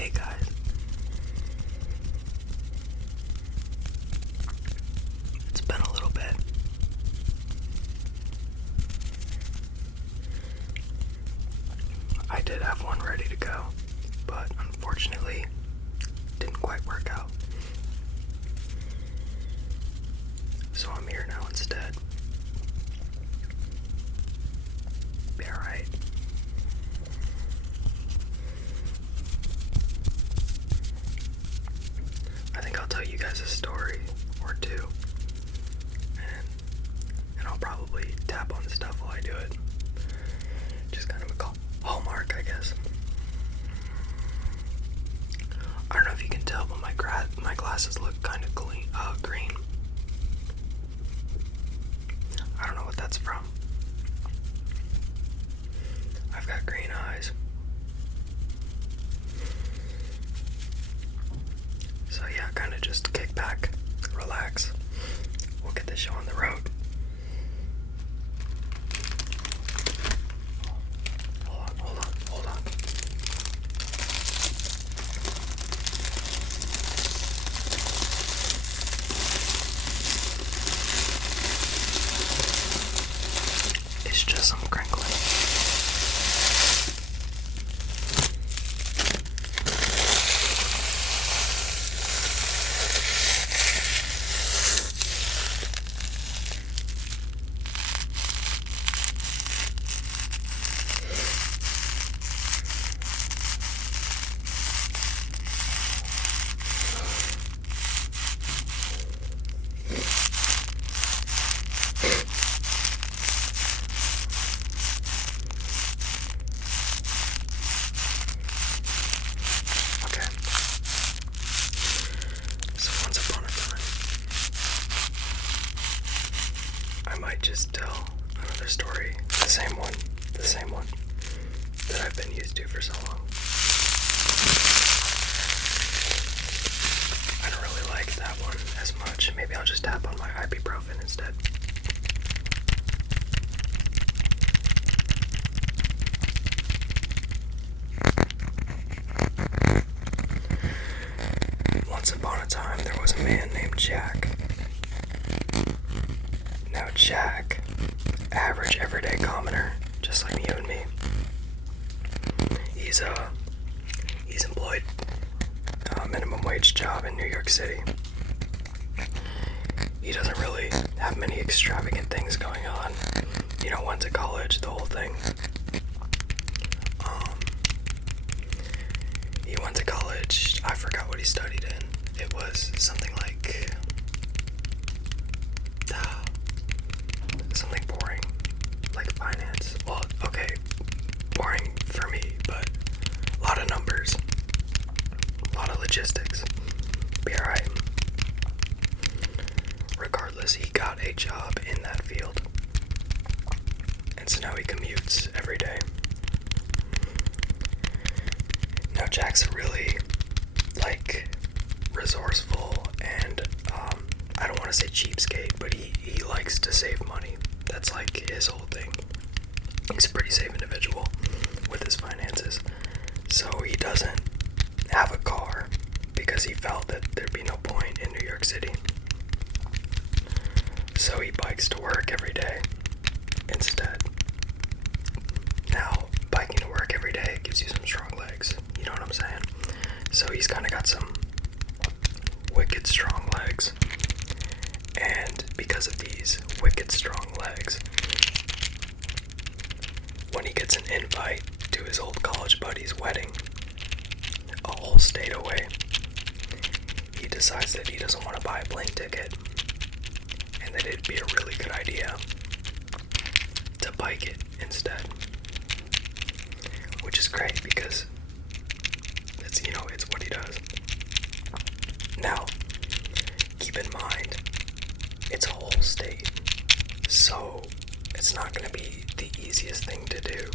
Hey guys. It's been a little bit. I did have one ready to go, but unfortunately didn't quite work out. So I'm here now instead. Be alright. I think I'll tell you guys a story or two, and I'll probably tap on stuff while I do it. Just kind of a hallmark, I guess. I don't know if you can tell, but my glasses look kind of green. I don't know what that's from. I've got green eyes. So yeah, kind of just kick back, relax. We'll get this show on the road. Hold on. It's just some crinkling. I might just tell another story, the same one that I've been used to for so long. I don't really like that one as much. Maybe I'll just tap on my ibuprofen instead. Once upon a time, there was a man named Jack. Now Jack, average everyday commoner, just like you and me. He's employed a minimum wage job in New York City. He doesn't really have many extravagant things going on. Went to college, the whole thing. He went to college, I forgot what he studied in. It was something like something boring, like finance. Well, okay, boring for me, but a lot of numbers, a lot of logistics. Be alright. Regardless, he got a job in that field, and so now he commutes every day. Now Jack's really, resourceful and, I don't want to say cheapskate, but he likes to save money. That's his whole thing. He's a pretty safe individual with his finances. So he doesn't have a car because he felt that there'd be no point in New York City. So he bikes to work every day instead. Now, biking to work every day gives you some strong legs. You know what I'm saying? So he's kind of got some wicked strong legs. And because of these wicked strong legs, when he gets an invite to his old college buddy's wedding, a whole state away, he decides that he doesn't want to buy a plane ticket, and that it'd be a really good idea to bike it instead. Which is great because it's what he does. Now, keep in mind, it's a whole state, so it's not going to be the easiest thing to do.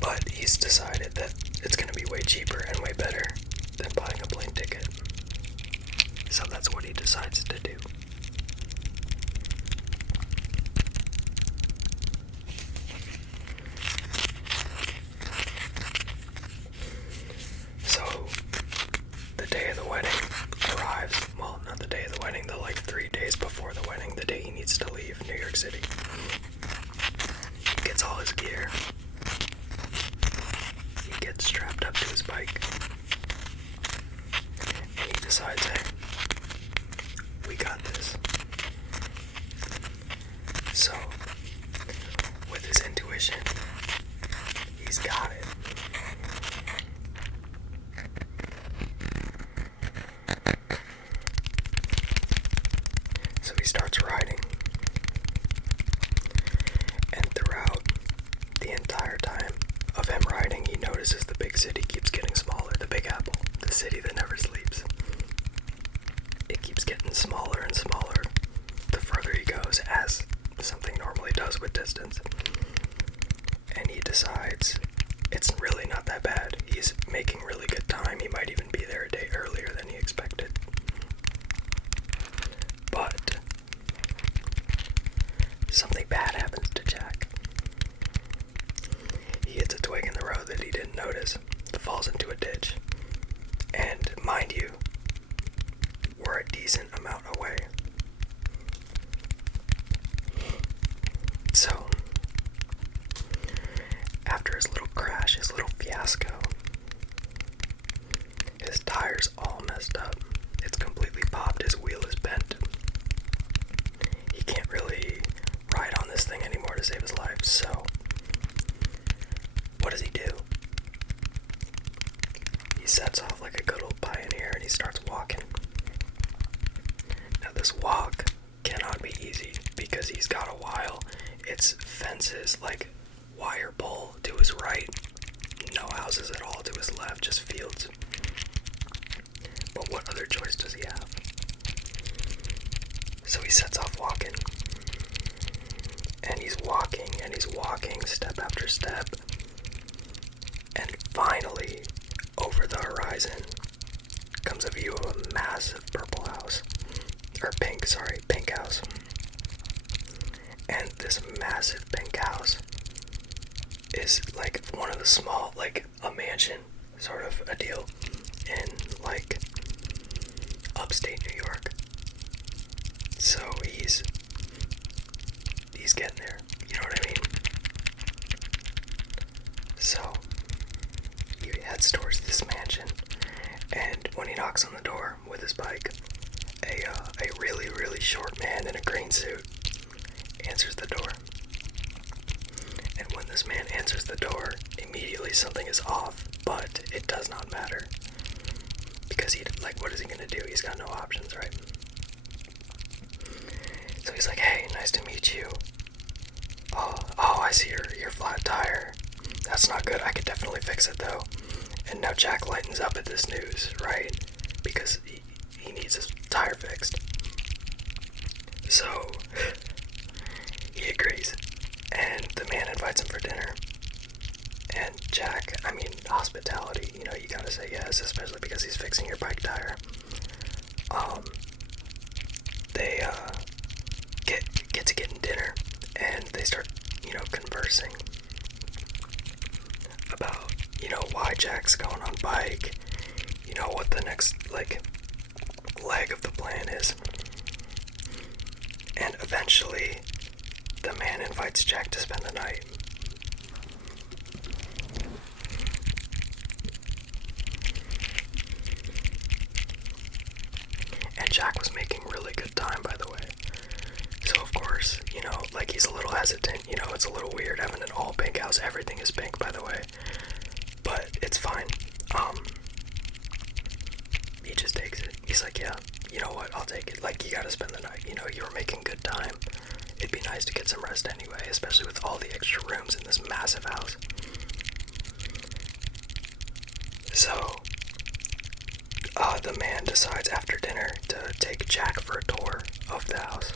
But he's decided that it's going to be way cheaper and way better than buying a plane ticket. So that's what he decides to do. big city keeps getting smaller. The Big Apple, the city that never sleeps. It keeps getting smaller and smaller the further he goes, as something normally does with distance. And he decides it's really not that bad. He's making really good time. He might even be there a day earlier than he expected. But something bad happens to Jack. He hits a twig in the road that he didn't notice. It falls into a ditch. And mind you, we're a decent amount away. So, after his little crash, his little fiasco, his tire's all messed up. It's completely popped. His wheel is bent. He can't really ride on this thing anymore to save his life. So, what does he do? He sets off like a good old pioneer and he starts walking. Now, this walk cannot be easy because he's got a while. It's fences, like wire pole to his right, no houses at all to his left, just fields. But what other choice does he have? So he sets off walking. And he's walking step after step. And finally, over the horizon, comes a view of a massive purple house. Or pink house. And this massive pink house is like one of the small, like a mansion sort of a deal in like upstate New York. So he's getting there, you know what I mean? So he heads towards this mansion, and when he knocks on the door with his bike, a really, really short man in a green suit answers the door. And when this man answers the door, immediately something is off, but it does not matter. Because what is he gonna do? He's got no options, right? So he's like, hey, nice to meet you. Oh, I see your flat tire. That's not good. I could definitely fix it though. And now Jack lightens up at this news, right? Because he needs his tire fixed. So he agrees. And the man invites him for dinner. And Jack, hospitality, you gotta say yes, especially because he's fixing your bike tire. They get to getting dinner, and they start, conversing about, why Jack's going on bike, what the next, leg of the plan is. And eventually, the man invites Jack to spend the night. And Jack was making really good time, by the way. So of course, he's a little hesitant, it's a little weird having an all pink house. Everything is pink, by the way. But it's fine. He just takes it. He's like, yeah, you know what, I'll take it. You gotta spend the night, you were making good time. It'd be nice to get some rest anyway, especially with all the extra rooms in this massive house. So, the man decides after dinner to take Jack for a tour of the house.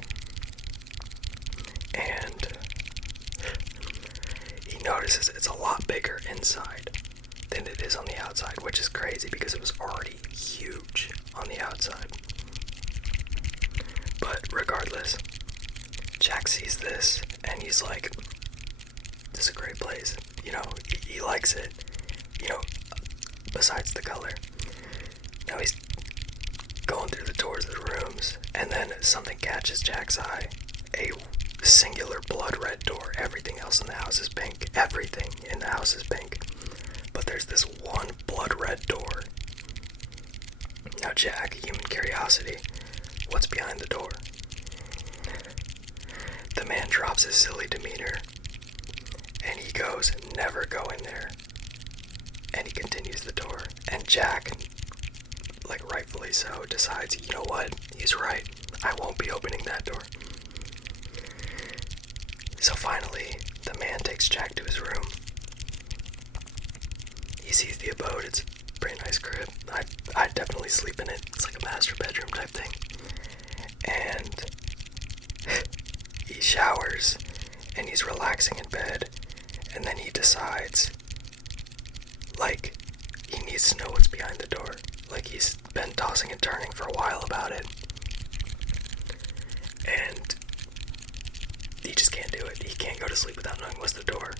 And he notices it's a lot bigger inside than it is on the outside, which is crazy because it was already huge on the outside. But regardless, Jack sees this and he's like, this is a great place. He likes it. Besides the color. Now he's going through the tours of the rooms, and then something catches Jack's eye. A singular blood red door. Everything else in the house is pink. Everything in the house is pink. But there's this one blood red door. Now Jack, human curiosity, what's behind the door? The man drops his silly demeanor, and he goes, never go in there. And he continues the tour. And Jack, rightfully so, decides, you know what? He's right. I won't be opening that door. So finally, the man takes Jack to his room. He sees the nice crib. I'd definitely sleep in it. It's like a master bedroom type thing. And he showers and he's relaxing in bed, and then he decides, like, he needs to know what's behind the door. Like, he's been tossing and turning for a while about it, and he just can't do it. He can't go to sleep without knowing what's the door,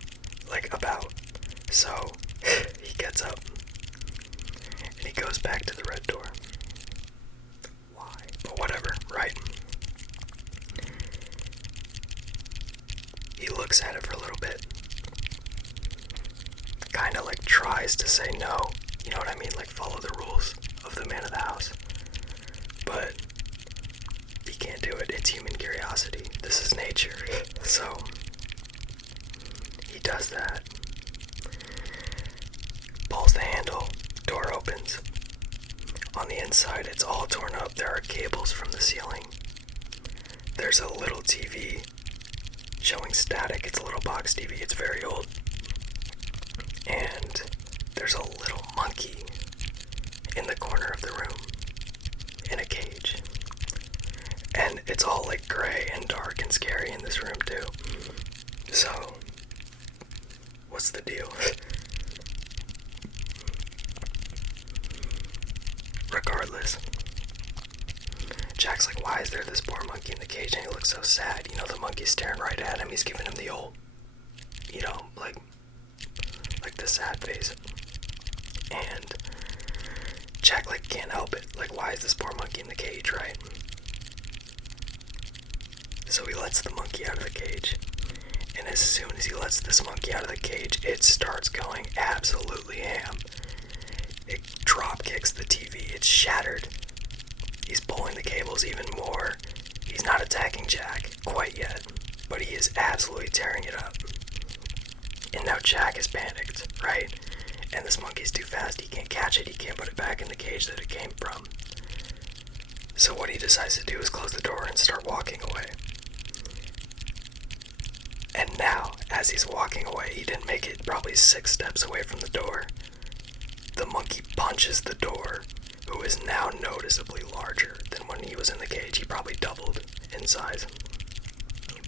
like, about. So he gets up and he goes back to the red door. Why? But whatever, right? He looks at it for a little bit, kind of like tries to say no, you know what I mean, like follow the rules of the man of the house, but he can't do it. It's human curiosity. This is nature. So he does that, pulls the handle, door opens. On the inside, it's all torn up. There are cables from the ceiling. There's a little TV showing static. It's a little box TV. It's very old. And there's a little monkey in the corner of the room in a cage. And it's all like gray and dark and scary in this room too. So, what's the deal? Regardless, Jack's like, why is there this poor monkey in the cage? And he looks so sad. You know, the monkey's staring right at him. He's giving him the old, you know, like the sad face. And Jack, like, can't help it. Like, why is this poor monkey in the cage, right? So he lets the monkey out of the cage. And as soon as he lets this monkey out of the cage, it starts going absolutely ham. It drop kicks the TV. It's shattered. He's pulling the cables even more. He's not attacking Jack quite yet, but he is absolutely tearing it up. And now Jack is panicked, right? And this monkey's too fast. He can't catch it. He can't put it back in the cage that it came from. So what he decides to do is close the door and start walking away. And now, as he's walking away, he didn't make it probably 6 steps away from the door. The monkey punches the door, who is now noticeably larger than when he was in the cage. He probably doubled in size.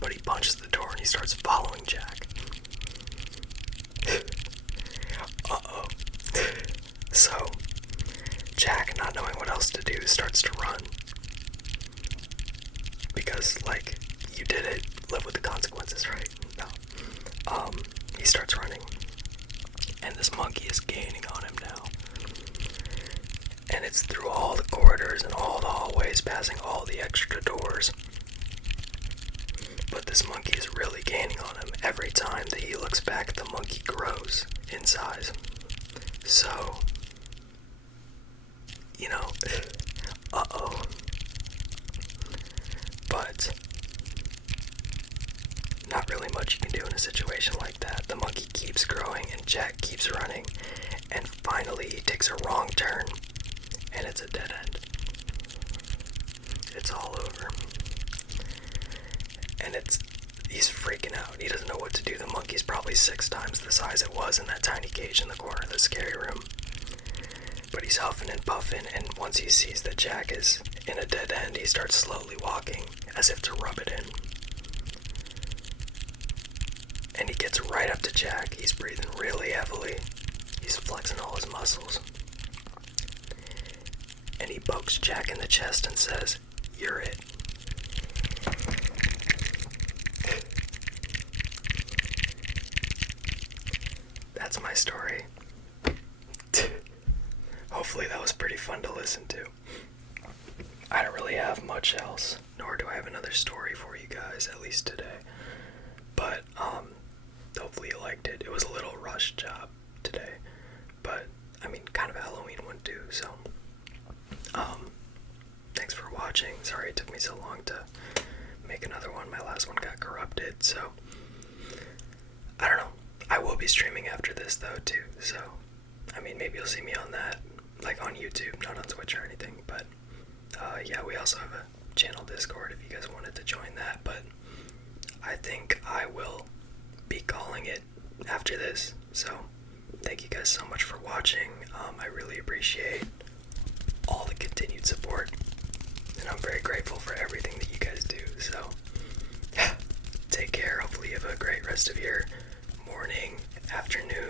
But he punches the door and he starts following Jack. Uh-oh. So, Jack, not knowing what else to do, starts to run. Because, like, you did it, live with the consequences, right? No. He starts running. And this monkey is gaining on him now. And it's through all the corridors and all the hallways, passing all the extra doors. But this monkey is really gaining on him. Every time that he looks back, the monkey grows in size. So, you know, uh-oh. But not really much you can do in a situation like that. The monkey keeps growing and Jack keeps running. And finally he takes a wrong turn. And it's a dead end. It's all over. And he's freaking out. He doesn't know what to do. The monkey's probably 6 times the size it was in that tiny cage in the corner of the scary room. But he's huffing and puffing, and once he sees that Jack is in a dead end, he starts slowly walking, as if to rub it in. And he gets right up to Jack. He's breathing really heavily. He's flexing all his muscles. And he pokes Jack in the chest and says, "You're it." That's my story. Hopefully that was pretty fun to listen to. I don't really have much else, nor do I have another story for you guys, at least today. But, hopefully you liked it. It was a little rushed job today, but, I mean, kind of a Halloween one too, so, thanks for watching. Sorry it took me so long to make another one. My last one got corrupted, so, I don't know. I will be streaming after this, though, too, so, I mean, maybe you'll see me on that, like on YouTube, not on Twitch or anything, but, yeah, we also have a channel Discord if you guys wanted to join that, but I think I will be calling it after this, so thank you guys so much for watching. I really appreciate all the continued support, and I'm very grateful for everything that you guys do. So, take care. Hopefully, you have a great rest of your morning, afternoon,